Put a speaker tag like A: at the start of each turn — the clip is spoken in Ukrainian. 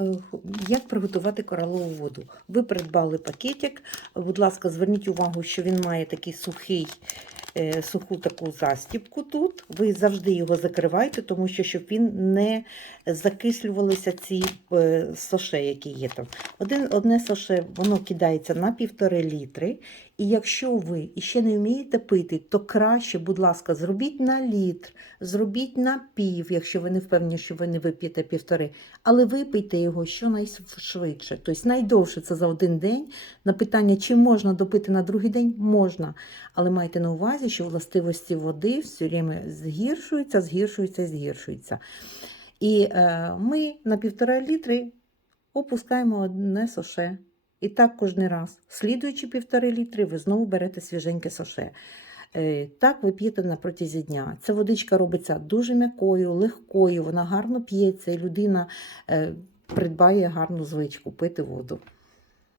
A: Е, Як приготувати коралову воду? Ви придбали пакетик. Будь ласка, зверніть увагу, що він має такий сухий, е, суху таку застібку тут. Ви завжди його закривайте, тому що щоб він не закислювалися ці е, соше, які є там. Один, одне соше воно кидається на півтори літри. І якщо ви ще не вмієте пити, то краще, будь ласка, зробіть на літр, зробіть на пів, якщо ви не впевнені, що ви не вип'єте півтори. Але випийте його щонайшвидше. Тобто найдовше це за один день. На питання, чи можна допити на другий день, можна. Але майте на увазі, що властивості води все время згіршуються, згіршуються, згіршуються. І е, ми на півтора літри опускаємо одне соше. І так кожен раз. Слідуючи півтори літри, ви знову берете свіженьке соше. Е, Так ви п'єте на протязі дня. Ця водичка робиться дуже м'якою, легкою, вона гарно п'ється, і людина е, придбає гарну звичку пити воду.